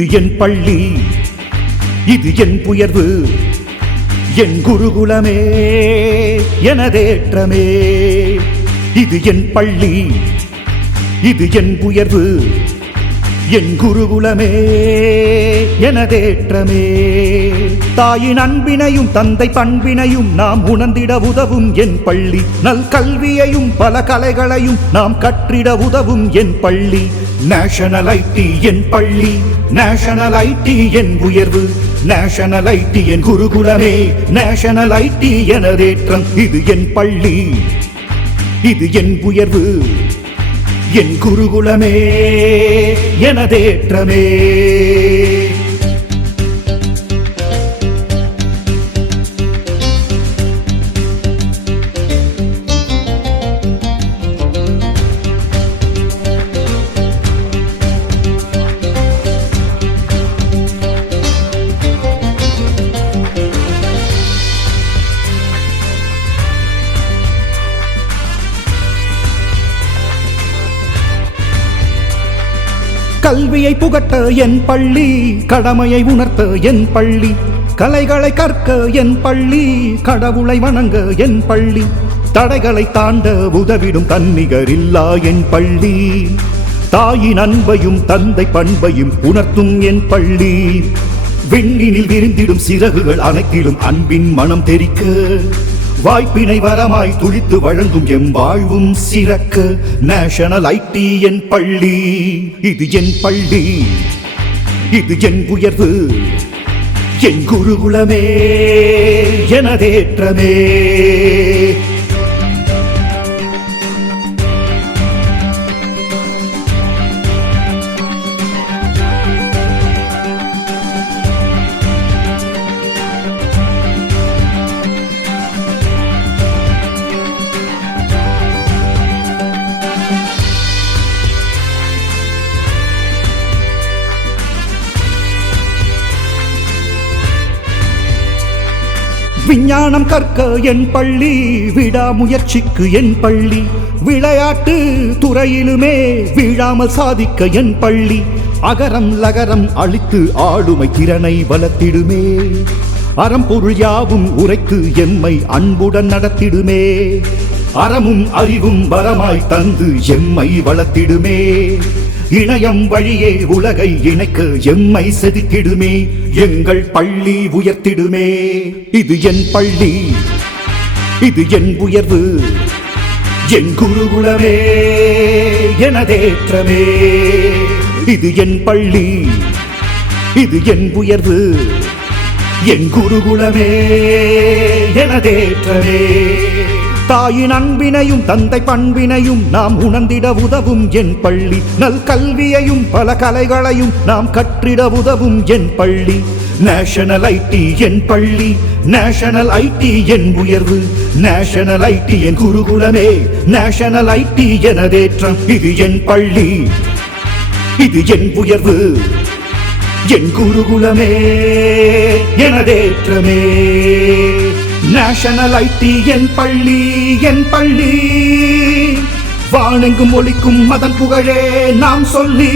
இது என் பள்ளி, இது என் உயர்வு, என் குருகுலமே எனதேற்றமே. இது என் பள்ளி, இது என் உயர்வு, என் குருகுலமே எனதேற்றமே. தாயின் அன்பினையும் தந்தை பண்பினையும் நாம் உணர்ந்திட உதவும் என் பள்ளி. நல் கல்வியையும் பல கலைகளையும் நாம் கற்றிட உதவும் என் பள்ளி. நேஷனல் ஐடி என் பள்ளி, நேஷனல் ஐடி என் உயர்வு, நேஷனல் ஐடி என் குருகுலமே, நேஷனல் ஐடி எனதேற்றம். இது என் பள்ளி, இது என் உயர்வு, என் குருகுலமே எனதேற்றமே. கல்வியை புகட்ட என் பள்ளி, கடமையை உணர்த்த என் பள்ளி, கலைகளை கற்க என் பள்ளி, கடவுளை வணங்க என் பள்ளி, தடைகளை தாண்ட உதவிடும் தன்னிகரில்லா என் பள்ளி, தாயின் அன்பையும் தந்தை பண்பையும் உணர்த்தும் என் பள்ளி, விண்ணினில் விரிந்திடும் சிறகுகள் அனைத்திலும் அன்பின் மனம் தெரிக்க, வாய்ப்பினை வரமாய் துளித்து வழங்கும் எம் வாழ்வும் சிறக்க. நேஷனல் ஐடி என் பள்ளி, இது என் பள்ளி, இது என் உயர்வு, என் குருகுலமே எனதேற்றமே. விஞ்ஞானம் கற்க என் பள்ளி, விடாமுயற்சிக்கு என் பள்ளி, விளையாட்டு துறையிலுமே வீழாமல் சாதிக்க என் பள்ளி, அகரம் லகரம் அளித்து ஆளுமை திறனை வளர்த்திடுமே, அறம்பொருள் யாவும் உரைத்து எம்மை அன்புடன் நடத்திடுமே, அறமும் அறிவும் வரமாய் தந்து எம்மை வளர்த்திடுமே, இணையம் வழியே உலகை இணைக்க எம்மை செதுக்கிடுமே, எங்கள் பள்ளி உயர்த்திடுமே. இது என் பள்ளி, இது என் உயர்வு, என் குருகுலமே எனதேற்றமே. இது என் பள்ளி, இது என் உயர்வு, என் குருகுலமே எனதேற்றமே. தாயின் அன்பினையும் தந்தை பண்பினையும் நாம் உணர்ந்திட உதவும் என் பள்ளி, நல் கல்வியையும் பல கலைகளையும் நாம் கற்றிட உதவும் என் பள்ளி. நேஷனல் ஐடி என் பள்ளி, நேஷனல் ஐடி என் உயர்வு, நேஷனல் ஐடி என் குருகுலமே, நேஷனல் ஐடி எனதேற்றம். இது என் பள்ளி, இது என் உயர்வு, என் குருகுலமே எனதேற்றமே. நேஷனல் ஐடி என் பள்ளி, என் பள்ளி, வானெங்கும் ஒலிக்கும் மதன் புகழே நாம் சொல்லி